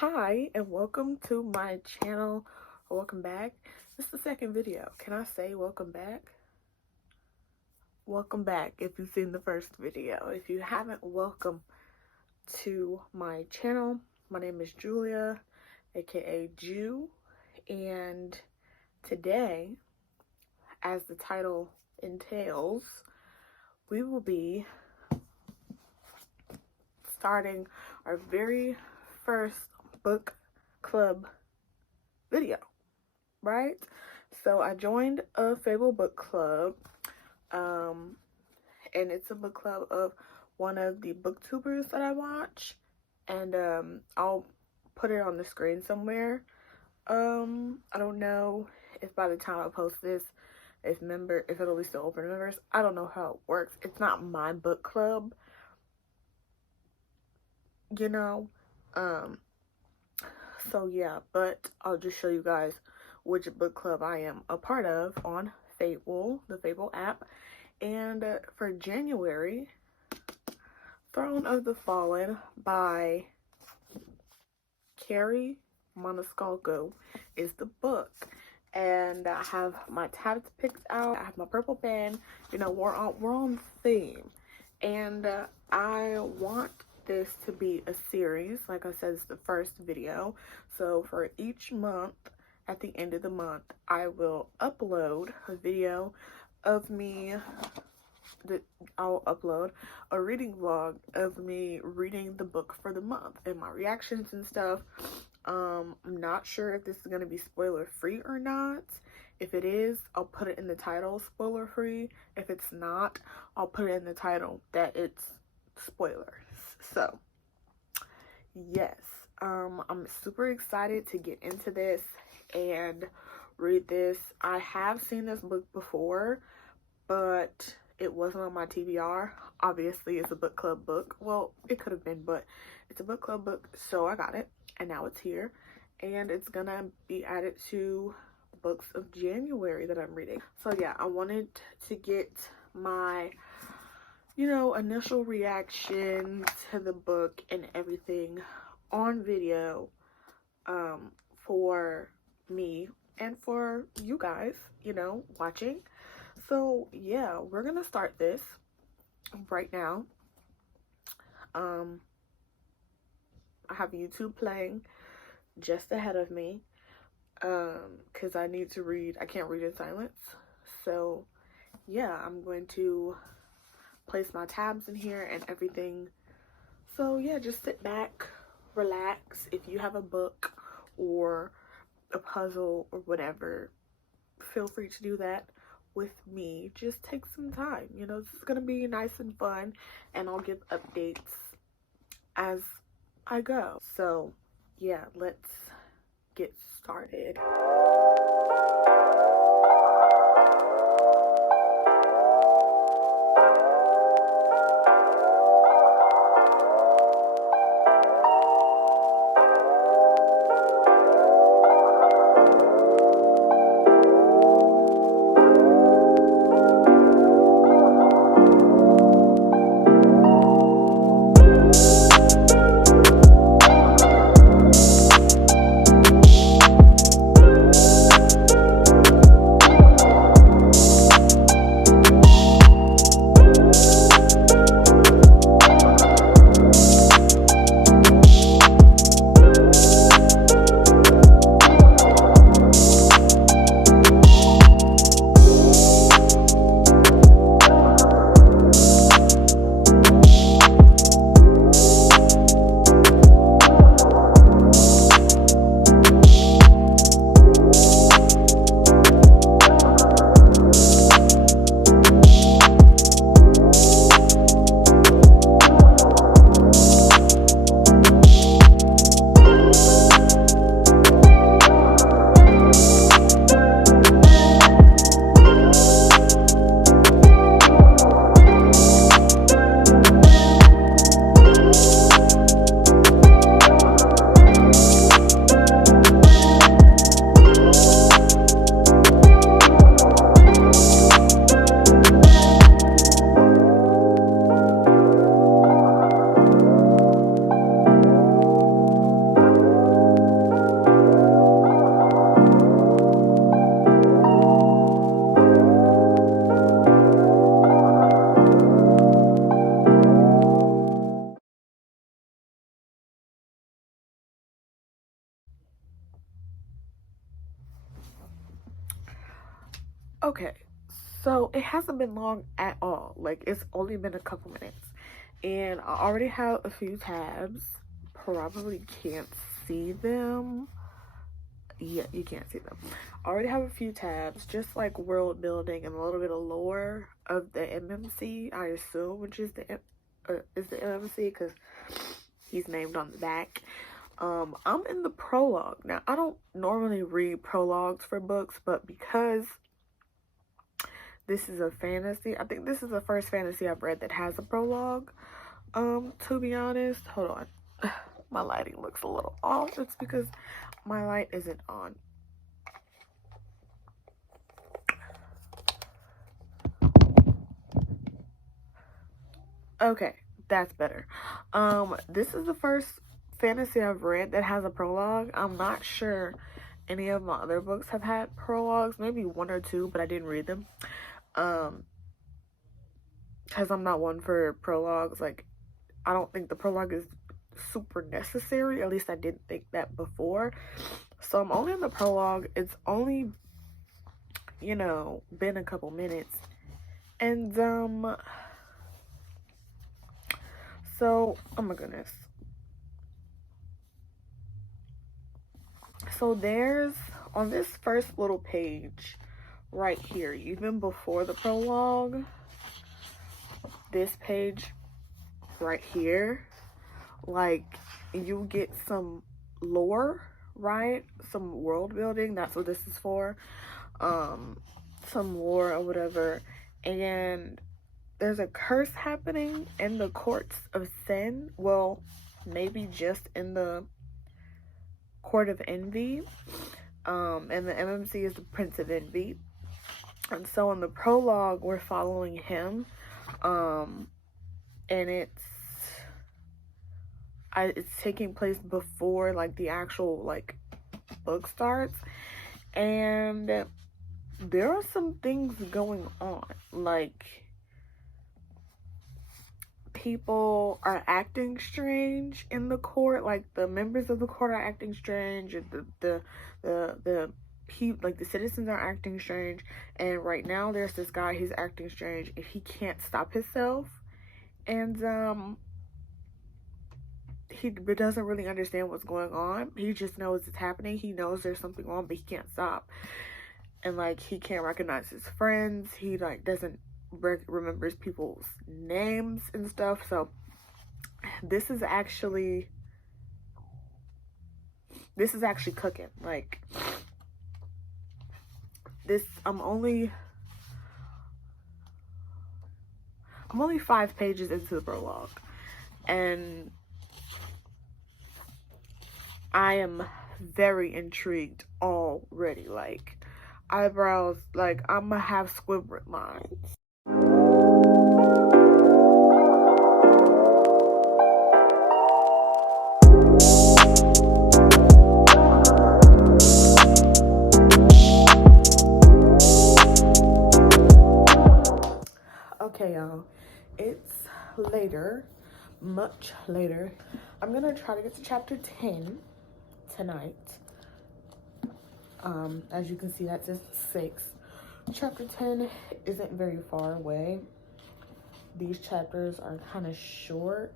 Hi and welcome to my channel, or welcome back. This is the second video. Can I say welcome back? Welcome back if you've seen the first video. If you haven't, welcome to my channel. My name is Julia, aka Jew, and today, as the title entails, we will be starting our very first book club video, right? So I joined a Fable book club, and it's a book club of one of the booktubers that I watch, and I'll put it on the screen somewhere. I don't know if by the time I post this, if it'll be still open to members. I don't know how it works. It's not my book club, you know. So yeah, but I'll just show you guys which book club I am a part of on Fable, the Fable app. And for January, Throne of the Fallen by Carrie Monoscalco is the book. And I have my tabs picked out. I have my purple pen. You know, we're on theme. And I want this to be a series. Like I said, it's the first video. So for each month, at the end of the month, I will upload a video of me. I'll upload a reading vlog of me reading the book for the month and my reactions and stuff. I'm not sure if this is going to be spoiler free or not. If it is, I'll put it in the title, spoiler free. If it's not, I'll put it in the title that it's spoilers. So yes, I'm super excited to get into this and read this. I have seen this book before, but it wasn't on my TBR. Obviously, it's a book club book. Well, it could have been, but it's a book club book, so I got it, and now it's here, and it's gonna be added to books of January that I'm reading. So yeah, I wanted to get my, you know, initial reaction to the book and everything on video, for me and for you guys, you know, watching. So yeah, we're gonna start this right now. I have YouTube playing just ahead of me, because I need to read. I can't read in silence. So yeah, I'm going to place my tabs in here and everything. So yeah, just sit back, relax. If you have a book or a puzzle or whatever, feel free to do that with me. Just take some time, you know. This is gonna be nice and fun, and I'll give updates as I go. So yeah, let's get started. Okay, so it hasn't been long at all. Like, it's only been a couple minutes. And I already have a few tabs. Probably can't see them. Yeah, you can't see them. I already have a few tabs, just like world building and a little bit of lore of the MMC, I assume, which is the MMC because he's named on the back. I'm in the prologue. Now, I don't normally read prologues for books, but because this is a fantasy, I think this is the first fantasy I've read that has a prologue. To be honest, hold on. My lighting looks a little off. It's because my light isn't on. Okay, that's better. This is the first fantasy I've read that has a prologue. I'm not sure any of my other books have had prologues, maybe one or two, but I didn't read them. Because I'm not one for prologues. Like, I don't think the prologue is super necessary. At least I didn't think that before. So I'm only in the prologue. It's only, you know, been a couple minutes. And, so, oh my goodness. So there's, on this first little page right here, even before the prologue, this page right here, like, you get some lore, right? Some world building. That's what this is for. Some lore or whatever. And there's a curse happening in the courts of sin. Well, maybe just in the court of envy. And the MMC is the Prince of Envy. And so in the prologue, we're following him. And it's taking place before, like, the actual, like, book starts. And there are some things going on. Like, people are acting strange in the court. Like, the members of the court are acting strange. The people, like, the citizens are acting strange. And right now there's this guy, he's acting strange and he can't stop himself. And he doesn't really understand what's going on. He just knows it's happening. He knows there's something wrong, but he can't stop. And, like, he can't recognize his friends. He, like, doesn't remembers people's names and stuff. So this is actually cooking. Like, this, I'm only 5 pages into the prologue, and I am very intrigued already. Like, eyebrows, like, I'm gonna have squiblet lines. Okay, y'all, it's later, much later. I'm gonna try to get to chapter 10 tonight. As you can see, that says 6. Chapter 10 isn't very far away. These chapters are kind of short.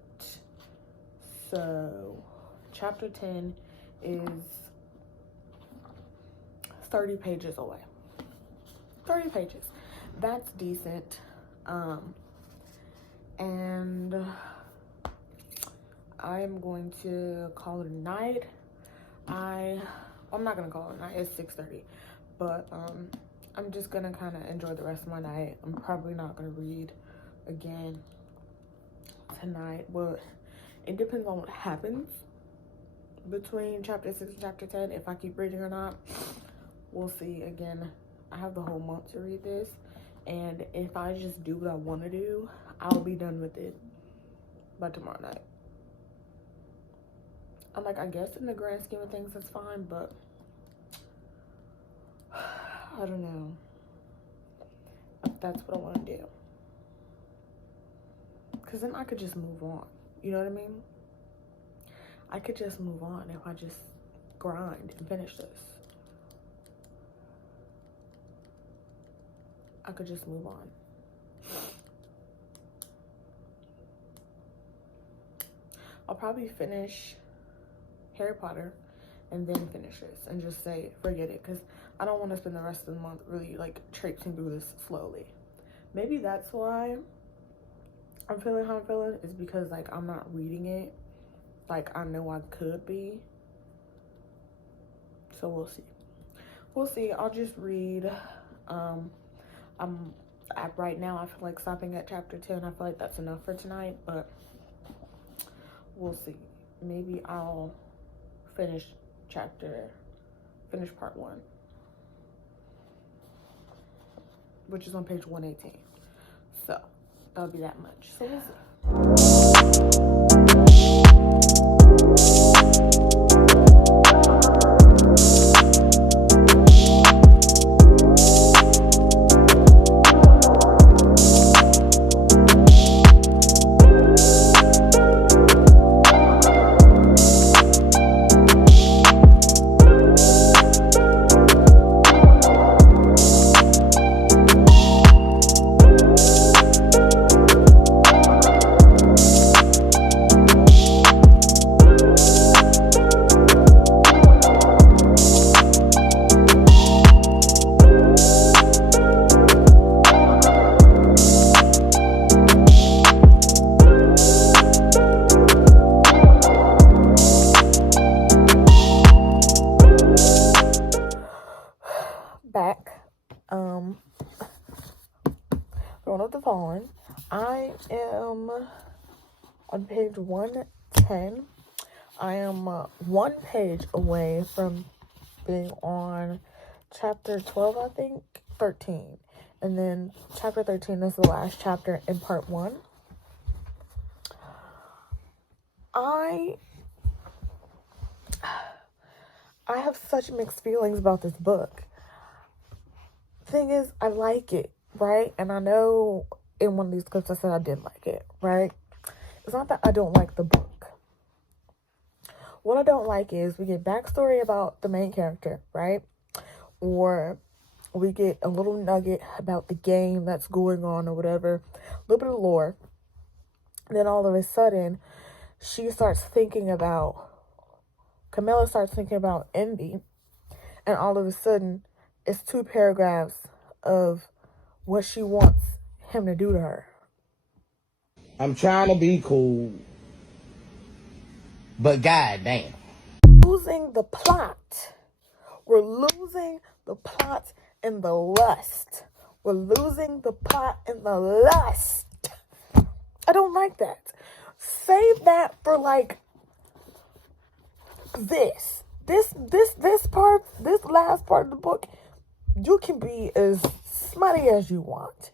So chapter 10 is 30 pages away. 30 pages. That's decent. And I'm going to call it a night. I'm not gonna call it a night. It's 6:30, but I'm just gonna kind of enjoy the rest of my night. I'm probably not gonna read again tonight, but it depends on what happens between chapter 6 and chapter 10. If I keep reading or not, we'll see. Again, I have the whole month to read this, and if I just do what I want to do, I'll be done with it by tomorrow night. I'm like, I guess in the grand scheme of things, that's fine, but I don't know if that's what I want to do. Because then I could just move on. You know what I mean? I could just move on if I just grind and finish this. I could just move on. I'll probably finish Harry Potter and then finish this and just say forget it, because I don't want to spend the rest of the month really like traipsing through this slowly. Maybe that's why I'm feeling how I'm feeling, is because like I'm not reading it like I know I could be. So we'll see. I'll just read. I'm right now I feel like stopping at chapter 10. I feel like that's enough for tonight, but we'll see. Maybe I'll finish part 1, which is on page 118. So that'll be that much. So we'll back. Throne of the Fallen. I am on page 110. I am 1 page away from being on chapter 12, I think, 13. And then chapter 13 is the last chapter in part 1. I have such mixed feelings about this book. Thing is, I like it, right? And I know in one of these clips I said I did like it, right? It's not that I don't like the book. What I don't like is we get backstory about the main character, right? Or we get a little nugget about the game that's going on or whatever, a little bit of lore. Then all of a sudden, Camilla starts thinking about Envy, and all of a sudden, it's 2 paragraphs of what she wants him to do to her. I'm trying to be cool, but goddamn. Losing the plot. We're losing the plot and the lust. We're losing the plot and the lust. I don't like that. Save that for like this last part of the book. You can be as smutty as you want.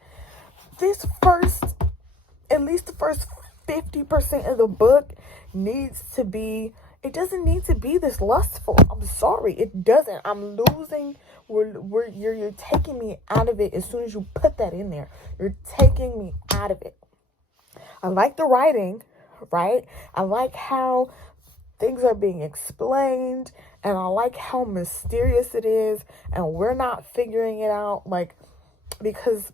At least the first 50% of the book needs to be, it doesn't need to be this lustful. I'm sorry, it doesn't. I'm losing, you're taking me out of it as soon as you put that in there. You're taking me out of it. I like the writing, right? I like how things are being explained, and I like how mysterious it is, and we're not figuring it out, like, because,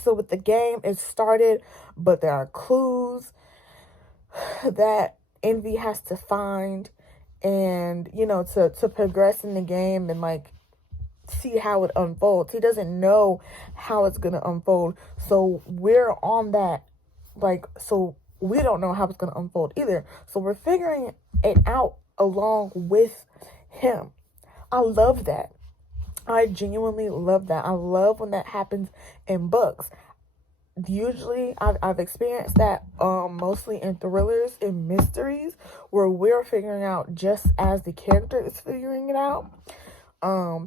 so with the game, it started, but there are clues that Envy has to find, and, you know, to progress in the game, and, like, see how it unfolds. He doesn't know how it's going to unfold, so we're on that, like, so we don't know how it's going to unfold either. So we're figuring it out along with him. I love that. I genuinely love that. I love when that happens in books. Usually, I've experienced that mostly in thrillers and mysteries, where we're figuring out just as the character is figuring it out,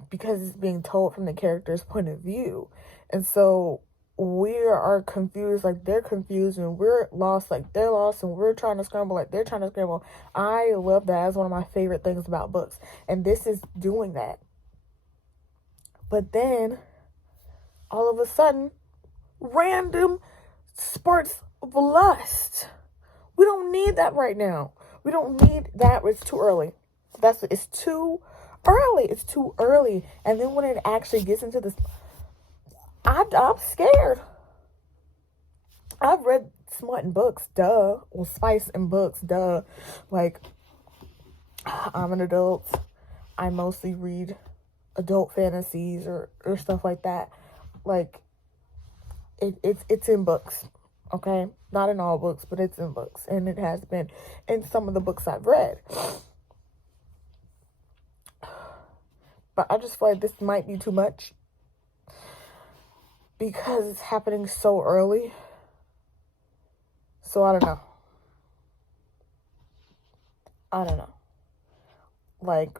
because it's being told from the character's point of view. And so we are confused like they're confused, and we're lost like they're lost, and we're trying to scramble like they're trying to scramble. I love that. That's one of my favorite things about books, and this is doing that. But then all of a sudden, random sparks of lust. We don't need that right now. We don't need that. It's too early. It's too early. It's too early. And then when it actually gets into this, I'm scared. I've read smut in books, duh. Well, spice in books, duh. Like, I'm an adult. I mostly read adult fantasies or stuff like that. Like, it's in books, okay? Not in all books, but it's in books. And it has been in some of the books I've read. But I just feel like this might be too much because it's happening so early. So I don't know. Like,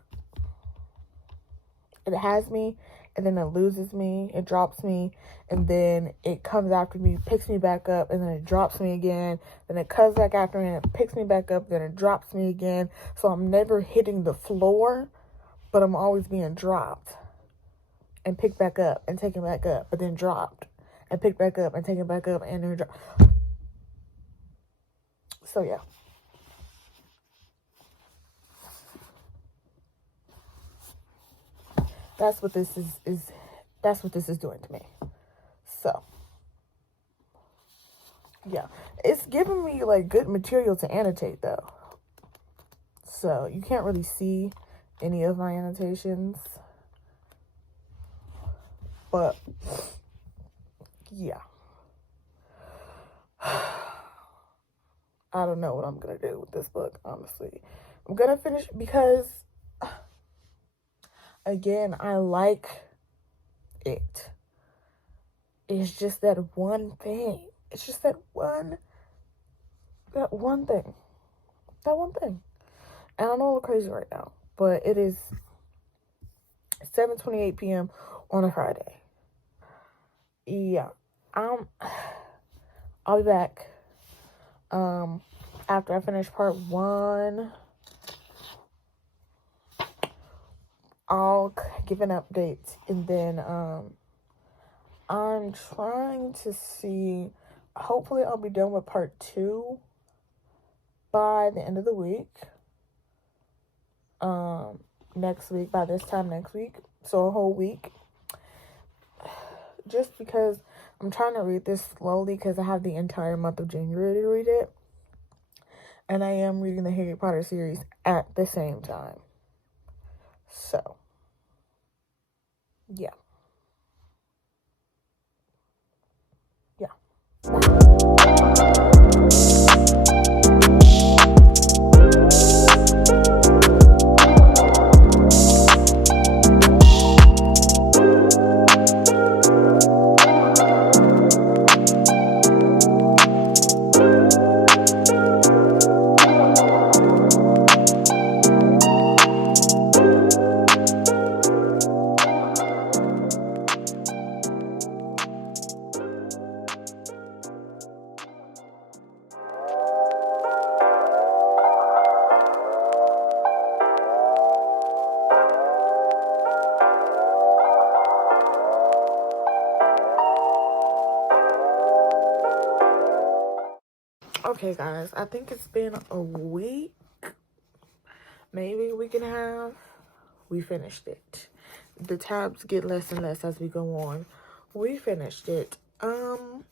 it has me, and then it loses me, it drops me, and then it comes after me, picks me back up, and then it drops me again, then it comes back after me, and it picks me back up, then it drops me again. So I'm never hitting the floor, but I'm always being dropped and picked back up and taken back up, but then dropped and picked back up and taken back up and then dropped. So yeah. That's what this is that's what this is doing to me. So yeah. It's giving me like good material to annotate though. So you can't really see any of my annotations. But yeah. I don't know what I'm gonna do with this book, honestly. I'm gonna finish because again, I like it. It's just that one thing. It's just that one thing. That one thing. And I know I look crazy right now, but it is 7:28 p.m. on a Friday. Yeah. I'll be back. After I finish part 1, I'll give an update, and then I'm trying to see, hopefully I'll be done with part 2 by the end of the week. Next week, by this time next week. So a whole week. Just because I'm trying to read this slowly because I have the entire month of January to read it. And I am reading the Harry Potter series at the same time. So, yeah. Okay, guys, I think it's been a week, maybe a week and a half. We finished it. The tabs get less and less as we go on. We finished it. I'm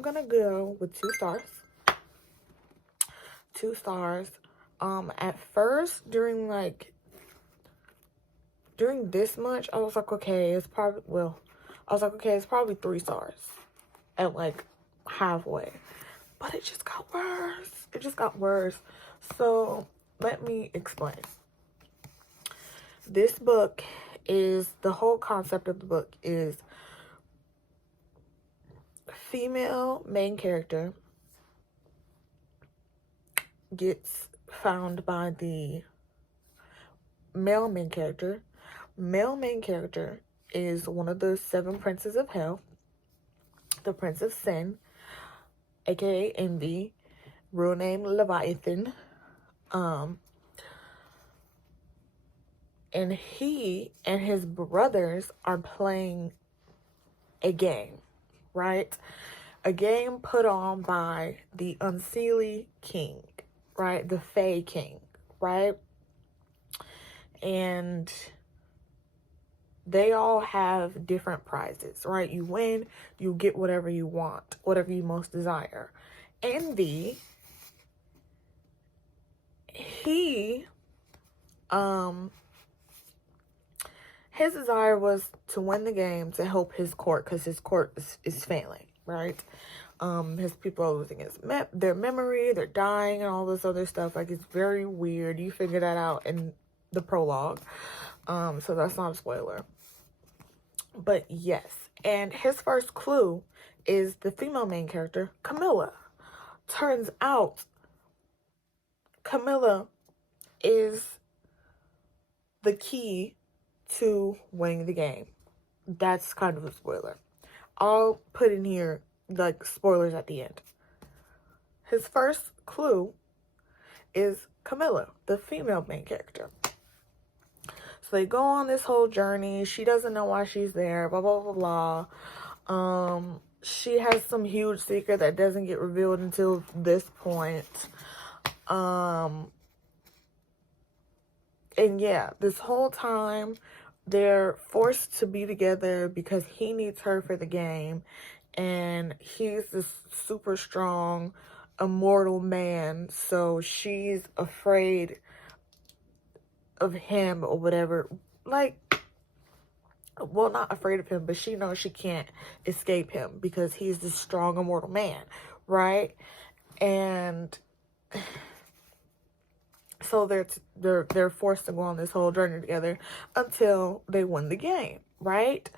gonna go with 2 stars. 2 stars. At first, during this much, I was like, okay, it's probably, it's probably 3 stars at like halfway. But it just got worse. It just got worse. So let me explain. This book is, the whole concept of the book is female main character gets found by the male main character. Male main character is one of the 7 princes of hell, the Prince of Sin, aka Envy, real name Leviathan. And he and his brothers are playing a game, right? A game put on by the Unseelie King, right? The Fae King, right? And they all have different prizes, right? You win, you get whatever you want, whatever you most desire. Andy, he, his desire was to win the game to help his court, because his court is failing, right? His people are losing their memory, they're dying, and all this other stuff. Like, it's very weird. You figure that out in the prologue. So that's not a spoiler. But yes, and his first clue is the female main character, Camilla. Turns out Camilla is the key to winning the game. That's kind of a spoiler. I'll put in here like spoilers at the end. His first clue is Camilla, the female main character. So they go on this whole journey. She doesn't know why she's there, blah, blah, blah, blah. She has some huge secret that doesn't get revealed until this point. And yeah, this whole time they're forced to be together because he needs her for the game. And he's this super strong, immortal man. So she's afraid of him or whatever. Like, well, not afraid of him, but she knows she can't escape him because he's this strong, immortal man, right? And so they're forced to go on this whole journey together until they win the game, right?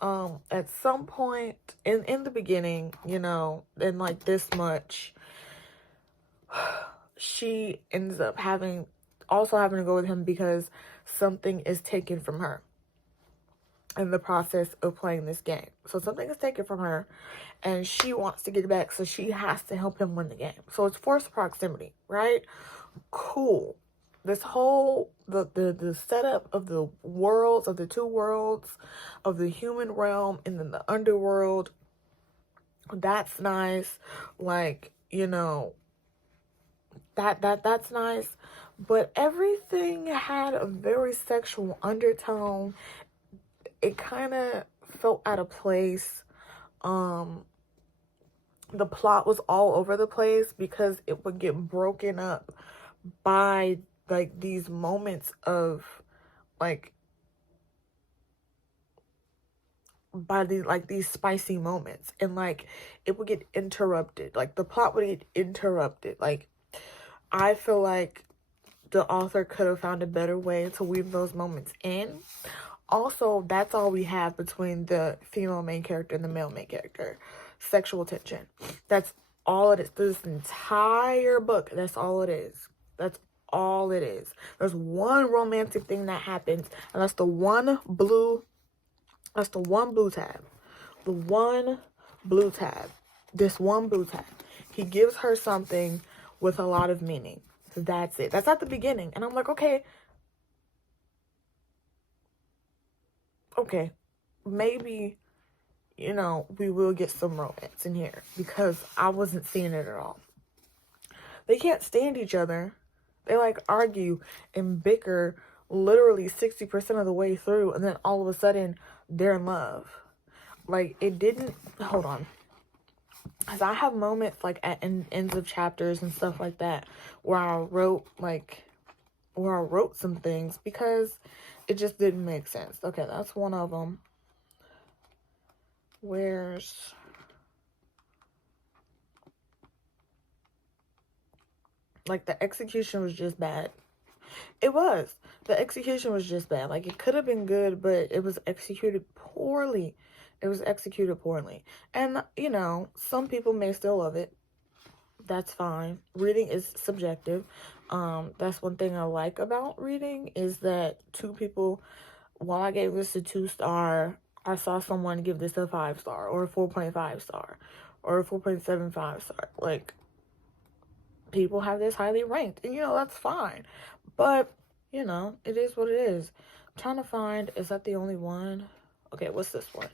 At some point in the beginning, you know, and like this much, she ends up having to go with him because something is taken from her in the process of playing this game. So something is taken from her and she wants to get it back, so she has to help him win the game. So it's forced proximity, right? Cool. This whole the setup of the worlds, of the two worlds, of the human realm and then the underworld, that's nice. Like, you know, that's nice. But everything had a very sexual undertone. It kind of felt out of place. The plot was all over the place because it would get broken up by like these moments of like these spicy moments, and like it would get interrupted. Like the plot would get interrupted. Like, I feel like the author could have found a better way to weave those moments in. Also, that's all we have between the female main character and the male main character. Sexual tension. That's all it is. This entire book, that's all it is. That's all it is. There's one romantic thing that happens, and that's the one blue tab. The one blue tab. This one blue tab. He gives her something with a lot of meaning. That's it. That's at the beginning. And I'm like, okay, maybe, you know, we will get some romance in here, because I wasn't seeing it at all. They can't stand each other. They like argue and bicker literally 60% of the way through, and then all of a sudden they're in love. Like, it didn't, hold on. Because I have moments like at ends of chapters and stuff like that where I wrote some things because it just didn't make sense. Okay, that's one of them. Like, the execution was just bad. It was. The execution was just bad. Like, it could have been good, but it was executed poorly. And, you know, some people may still love it. That's fine. Reading is subjective. That's one thing I like about reading, is that two people, while I gave this a 2-star, I saw someone give this a 5-star or a 4.5 star or a 4.75 star. Like, people have this highly ranked, and, you know, that's fine. But, you know, it is what it is. I'm trying to find, is that the only one? Okay, what's this one?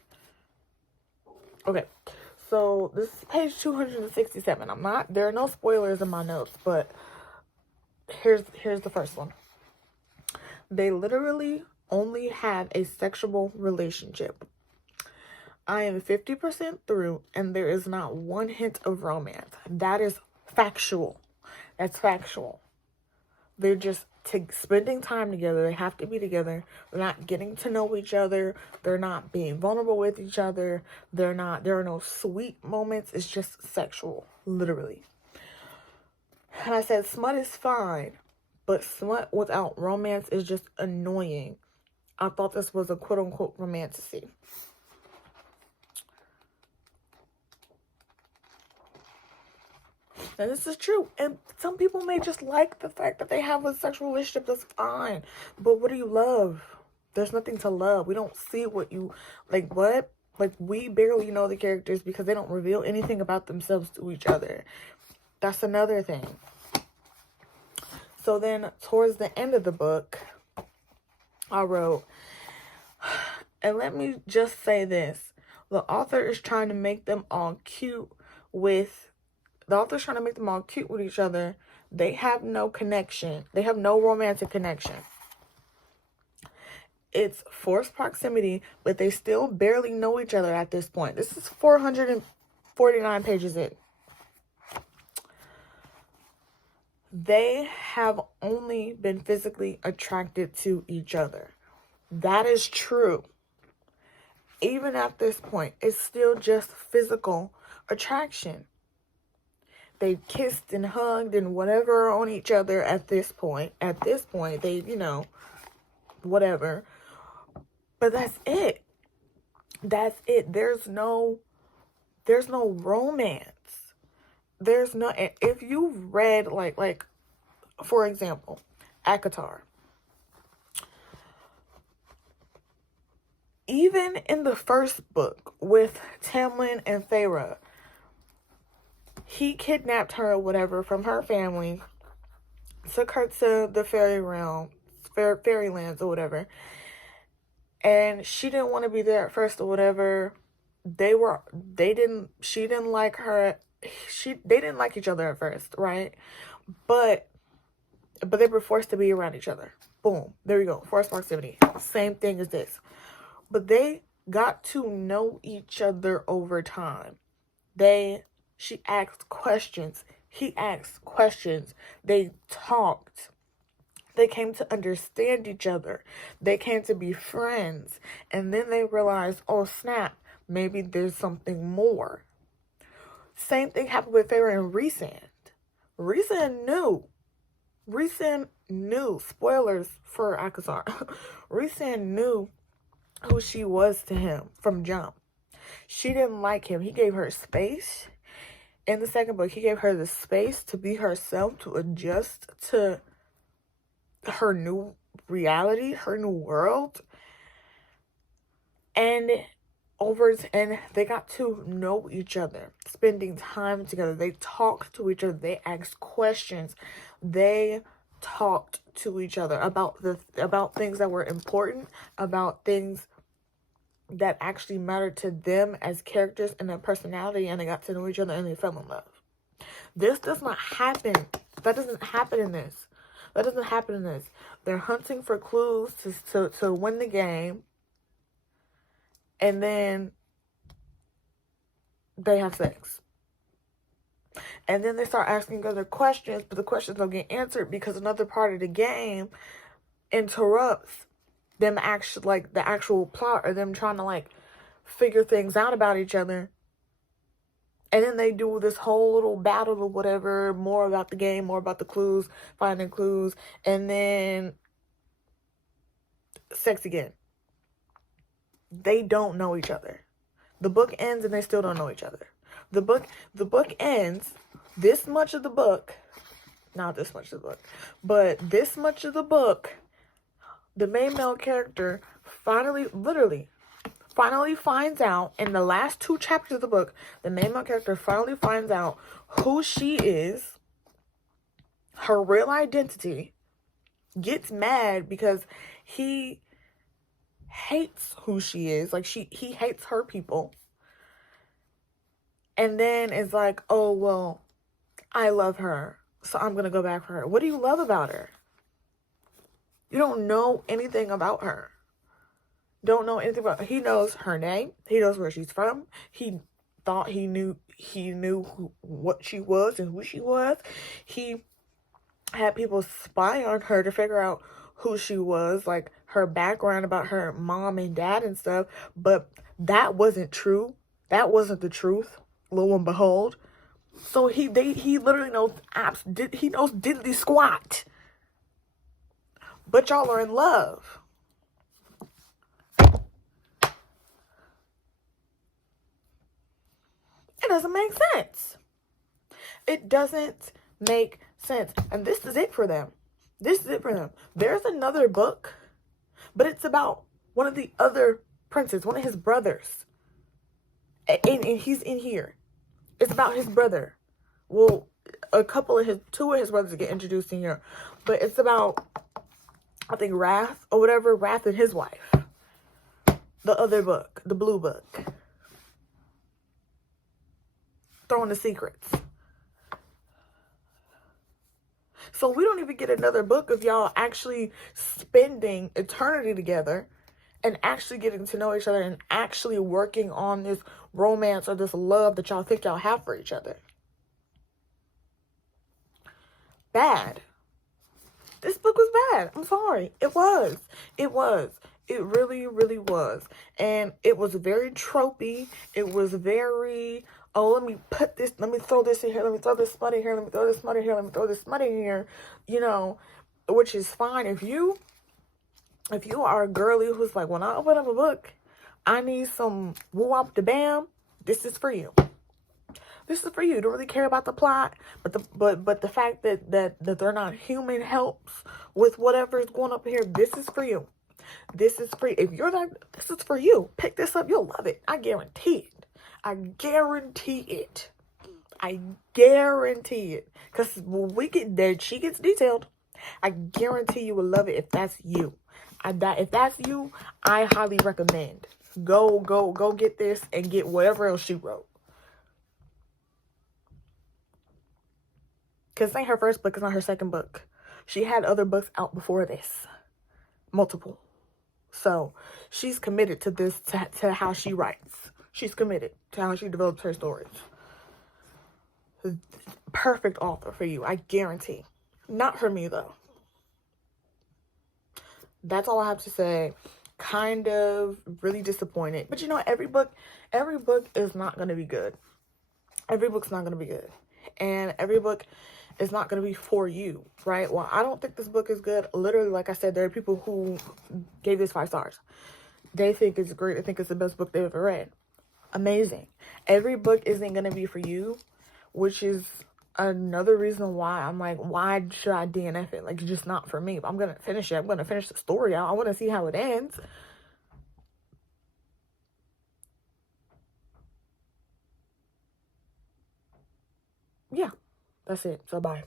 Okay, so this is page 267. There are no spoilers in my notes, but here's the first one. They literally only have a sexual relationship. I am 50% through, and there is not one hint of romance. That is factual. That's factual. They're just spending time together. They have to be together. They're not getting to know each other. They're not being vulnerable with each other. There are no sweet moments. It's just sexual, literally. And I said, smut is fine, but smut without romance is just annoying. I thought this was a quote-unquote romantasy. And this is true. And some people may just like the fact that they have a sexual relationship. That's fine. But what do you love? There's nothing to love. We don't see what you... Like, what? Like, we barely know the characters because they don't reveal anything about themselves to each other. That's another thing. So then, towards the end of the book, I wrote... And let me just say this. The author is trying to make them all cute with... The author's trying to make them all cute with each other. They have no connection. They have no romantic connection. It's forced proximity, but they still barely know each other at this point. This is 449 pages in. They have only been physically attracted to each other. That is true. Even at this point, it's still just physical attraction. They kissed and hugged and whatever on each other at this point. At this point, they, whatever. But that's it. That's it. There's no romance. There's no, if you've read, like, for example, ACOTAR. Even in the first book with Tamlin and Feyre, he kidnapped her or whatever from her family, took her to the fairylands or whatever, and she didn't want to be there at first or whatever. They didn't like her. They didn't like each other at first, right? But they were forced to be around each other. Boom, there you go. Forced proximity. Same thing as this. But they got to know each other over time. She asked questions. He asked questions. They talked. They came to understand each other. They came to be friends. And then they realized, oh snap, maybe there's something more. Same thing happened with Feyre and Rhysand. Rhysand knew. Spoilers for ACOTAR. Rhysand knew who she was to him from jump. She didn't like him. He gave her space. In the second book, he gave her the space to be herself, to adjust to her new reality, her new world. And they got to know each other, spending time together. They talked to each other. They asked questions. They talked to each other about things that were important, about things that actually mattered to them as characters and their personality, and they got to know each other and they fell in love. This does not happen. That doesn't happen in this. They're hunting for clues to win the game, and then they have sex. And then they start asking other questions, but the questions don't get answered because another part of the game interrupts them actually, like, the actual plot, or them trying to, figure things out about each other. And then they do this whole little battle or whatever, more about the game, more about the clues, finding clues, and then sex again. They don't know each other. The book ends and they still don't know each other. The book ends, this much of the book, not this much of the book, but this much of the book, the main male character finally finds out, in the last 2 chapters of the book, the main male character finally finds out who she is, her real identity, gets mad because he hates who she is, he hates her people, and then is like, oh, well, I love her, so I'm gonna go back for her. What do you love about her? You don't know anything about her. don't know anything about. He knows her name. He knows where she's from. He thought he knew what she was and who she was. He had people spy on her to figure out who she was, like her background about her mom and dad and stuff. But that wasn't true. That wasn't the truth. Lo and behold. So he literally knows he knows diddly squat. But y'all are in love. It doesn't make sense. It doesn't make sense. And this is it for them. This is it for them. There's another book, but it's about one of the other princes, one of his brothers. And he's in here. It's about his brother. Well, two of his brothers get introduced in here. But it's about, I think, Wrath or whatever, Wrath and his wife. The other book, the blue book. Throwing the secrets. So we don't even get another book of y'all actually spending eternity together and actually getting to know each other and actually working on this romance or this love that y'all think y'all have for each other. Bad. This book was bad. I'm sorry. It was. It was. It really, really was. And it was very tropey. It was very, let me throw this in here, let me throw this smut in here, let me throw this smut in here, let me throw this smut in here, which is fine. If you are a girly who's like, when I open up a book, I need some woo-wop da bam, this is for you. This is for you. You don't really care about the plot, but the fact that they're not human helps with whatever is going up here. This is for you. This is free. If you're not, this is for you. Pick this up. You'll love it. I guarantee it. I guarantee it. I guarantee it. Because when we get there, she gets detailed. I guarantee you will love it if that's you. If that's you, I highly recommend. Go get this and get whatever else she wrote. Because it's not her first book. It's not her second book. She had other books out before this. Multiple. So she's committed to this, to how she writes. She's committed to how she develops her stories. Perfect author for you, I guarantee. Not for me, though. That's all I have to say. Kind of really disappointed. But every book is not going to be good. Every book's not going to be good. And every book is not going to be for you, right? Well, I don't think this book is good. Literally, like I said, there are people who gave this 5 stars. They think it's great. They think it's the best book they've ever read. Amazing. Every book isn't going to be for you, which is another reason why I'm like, why should I DNF it? Like, it's just not for me. But I'm going to finish it. I'm going to finish the story out. I want to see how it ends. Yeah, that's it. So bye.